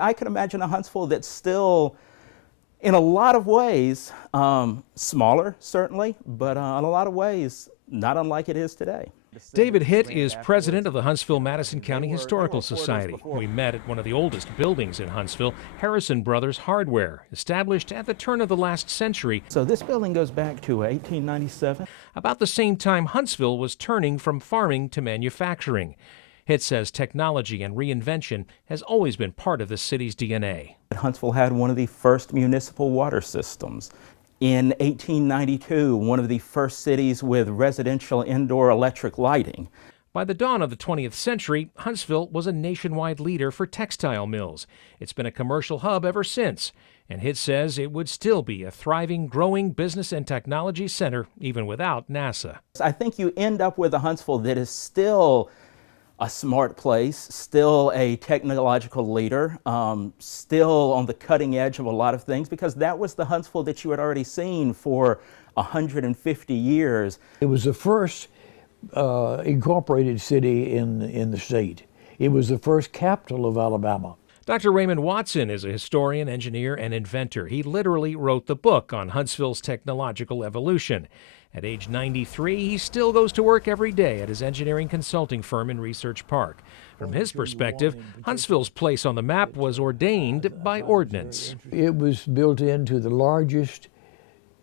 I can imagine a Huntsville that's still, in a lot of ways, smaller, certainly, but in a lot of ways, not unlike it is today. David Hitt is president of the Huntsville-Madison County Historical Society. We met at one of the oldest buildings in Huntsville, Harrison Brothers Hardware, established at the turn of the last century. So this building goes back to 1897. About the same time Huntsville was turning from farming to manufacturing. Hitt says technology and reinvention has always been part of the city's DNA. Huntsville had one of the first municipal water systems. In 1892, one of the first cities with residential indoor electric lighting. By the dawn of the 20th century, Huntsville was a nationwide leader for textile mills. It's been a commercial hub ever since, and Hitt says it would still be a thriving, growing business and technology center even without NASA. I think you end up with a Huntsville that is still a smart place, still a technological leader, still on the cutting edge of a lot of things, because that was the Huntsville that you had already seen for 150 years. It was the first incorporated city in the state. It was the first capital of Alabama. Dr. Raymond Watson is a historian, engineer, and inventor. He literally wrote the book on Huntsville's technological evolution. At age 93, he still goes to work every day at his engineering consulting firm in Research Park. From his perspective, Huntsville's place on the map was ordained by ordnance. It was built into the largest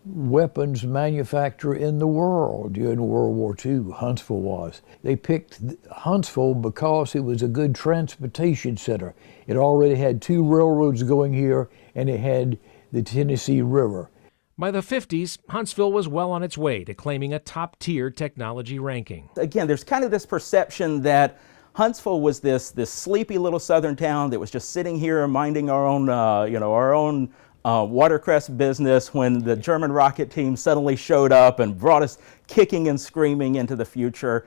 weapons manufacturer in the world during World War II, Huntsville was. They picked Huntsville because it was a good transportation center. It already had 2 railroads going here, and it had the Tennessee River. By the 50s, Huntsville was well on its way to claiming a top-tier technology ranking. Again, there's kind of this perception that Huntsville was this sleepy little southern town that was just sitting here minding our own, watercress business when the German rocket team suddenly showed up and brought us kicking and screaming into the future.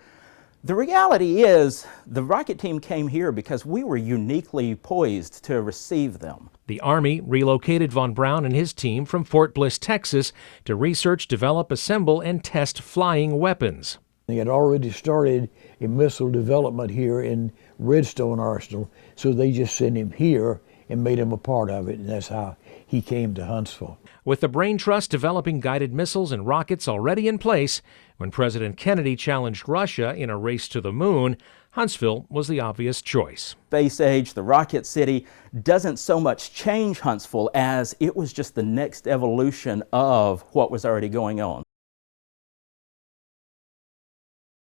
The reality is the rocket team came here because we were uniquely poised to receive them. The Army relocated Von Braun and his team from Fort Bliss, Texas, to research, develop, assemble, and test flying weapons. They had already started a missile development here in Redstone Arsenal, so they just sent him here and made him a part of it, and that's how he came to Huntsville. With the brain trust developing guided missiles and rockets already in place, when President Kennedy challenged Russia in a race to the moon, Huntsville was the obvious choice. Space age, the rocket city, doesn't so much change Huntsville as it was just the next evolution of what was already going on.